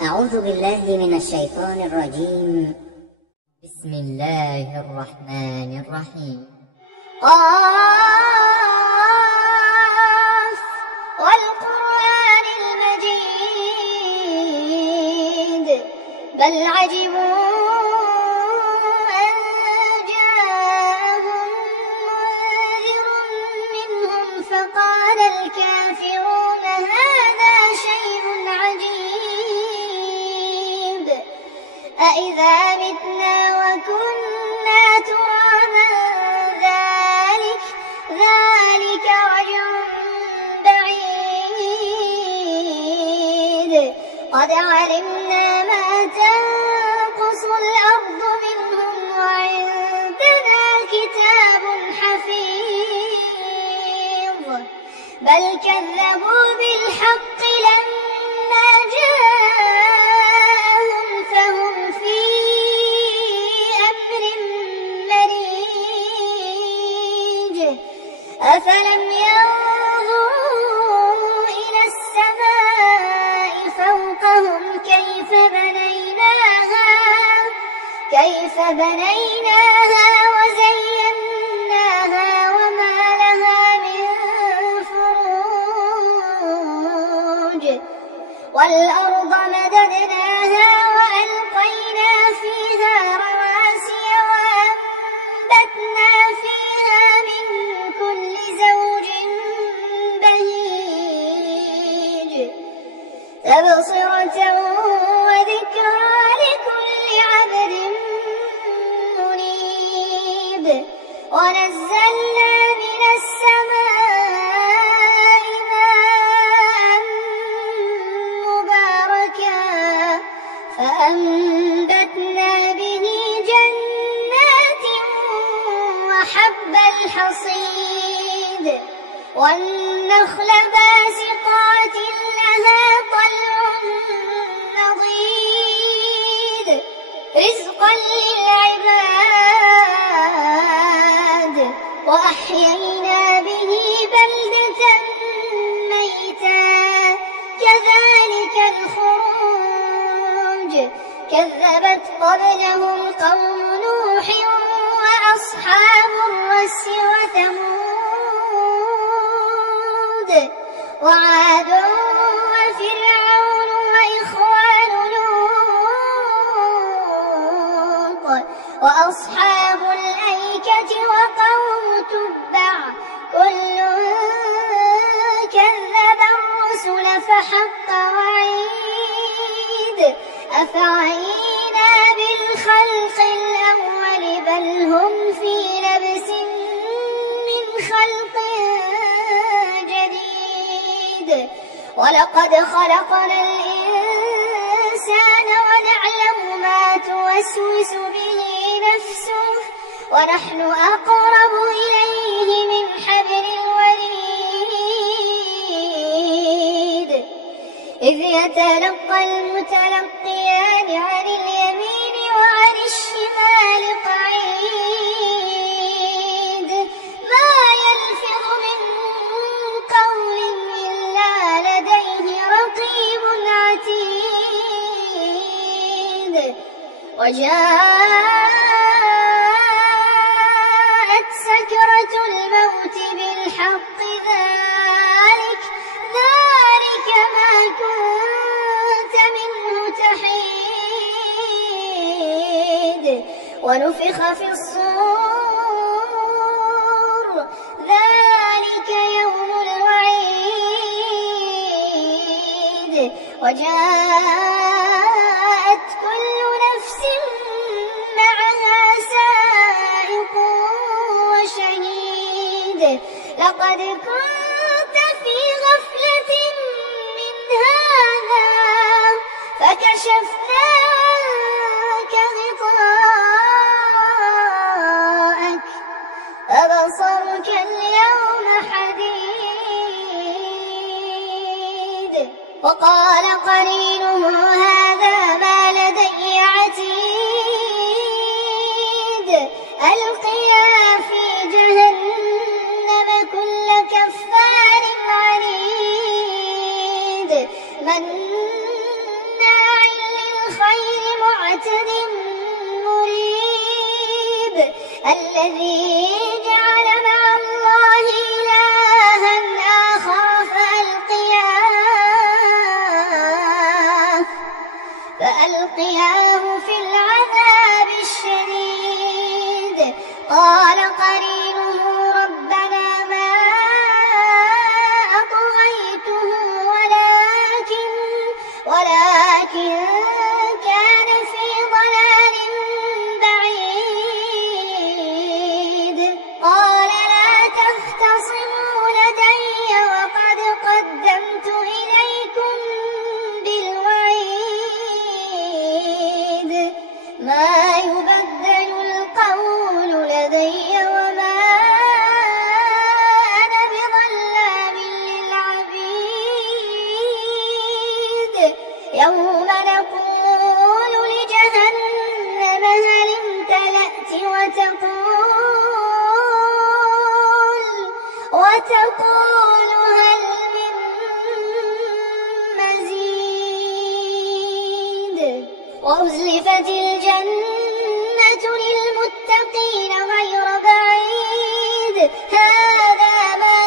أعوذ بالله من الشيطان الرجيم. بسم الله الرحمن الرحيم. قاف والقرآن المجيد بل عجبوا أن جاءهم منذر منهم فقال الكافرون هذا شيء عجيب أإذا متنا وكنا ترابا ذلك رجع بعيد قد علمنا ما تنقص الأرض منهم وعندنا كتاب حفيظ بل كذبوا بالحق لما جاءهم فهم في أمر مريج أفلم ينظروا إلى السماء فوقهم كيف بنيناها وزيناها وما لها من فروج والأرض مددناها وألقينا فيها رواسي وأنبتنا فيها من كل زوج بهيج تبصرة وذكرى لكل عبد منيب ونزلنا من السماء ماء مباركا فأنبتنا به جنات وحب الحصيد والنخل باسقات لها طلع نضيد رزقا للعباد وأحيينا به بلدة ميتا كذلك الخروج كذبت قبلهم قوم نوح وأصحاب الرس وثمود وعاد وفرعون وإخوان لوط وأصحاب الأيكة وقوم تبع كل كذب الرسل فحق وعيد أفعينا بالخلق الأول بل هم في لبس من خلق جديد ولقد خلقنا الإنسان ونعلم ما توسوس به نفسه ونحن أقرب إليه من حبل الوريد إذ يتلقى المتلقيان عن اليمين وعن الشمال قعيد ما يلفظ من قول إلا لديه رقيب عتيد وجاءت سكرة الموت بالحق ذلك ما كنت منه تحيد ونفخ في الصور ذلك يوم الوعيد وجاءت كل نفس معها سائق وشهيد لقد كنت في غفلة من هذا فكشفنا عنك غطاءك فبصرك اليوم حديد وقال قرينه هذا ما لدي عتيد ألقيا في جهنم كل كفار عنيد مناع معتد مريب الذي جعل مع الله إلها آخر فألقياه في العذاب الشديد قال قرينه ربنا ما أطغيته ولكن كان في ضلال بعيد قال لا تختصموا لدي وقد قدمت إليكم بالوعيد ما يبدل القول لدي وما أنا بظلام للعبيد يوم نقول لجهنم هل امتلأت وتقول هل من مزيد وأزلفت الجنة للمتقين غير بعيد هذا ما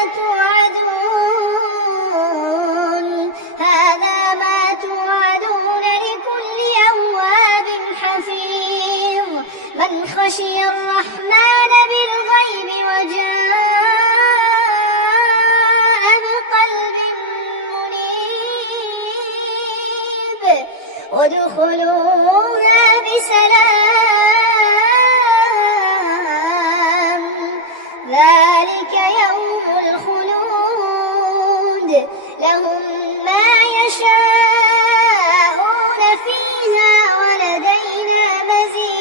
توعدون لكل أواب حفيظ من خشي الرحمن بالغيب وجاء بقلب منيب ادخلوها بسلام ذلك يوم الخلود لهم ما يشاءون فيها ولدينا مزيد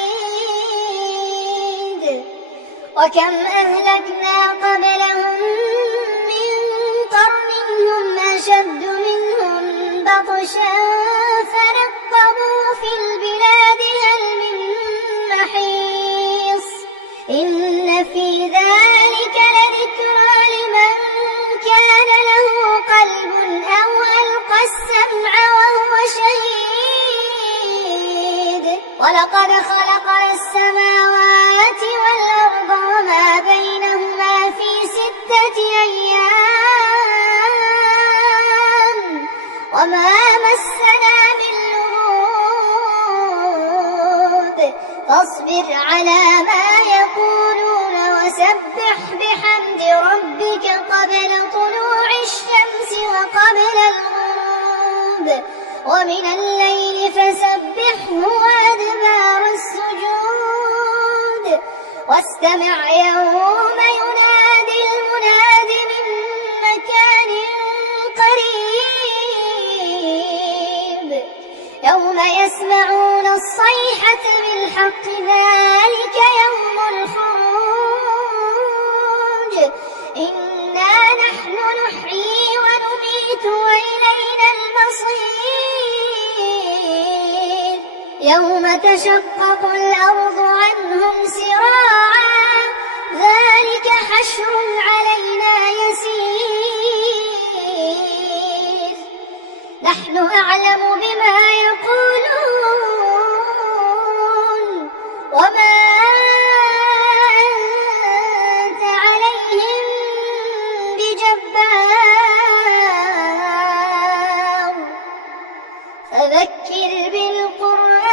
وكم أهلكنا قبلهم من قرن هم أشد منهم بطشا فنقبوا في البلاد هل من محيص إن في ذلك لذكرى لمن كان له قلب أو ألقى السمع وهو شهيد ولقد خلقنا السماوات والأرض وما بينهما في 6 أيام وما مسنا من لغوب فاصبر على ما يقولون وسبح بحمد ربك قبل طلوع الشمس وقبل الغروب ومن الليل فسبحه وأدبار السجود واستمع يوم ينادي المناد من مكان قريب يوم يسمعون الصيحة بالحق ذلك يوم الخروج إنا نحن نحيي ونميت وإلينا المصير يوم تشقق الأرض عنهم سراعا ذلك حشر علينا يسير نحن أعلم بما يقولون وما أنت عليهم بجبار فذكر بالقرآن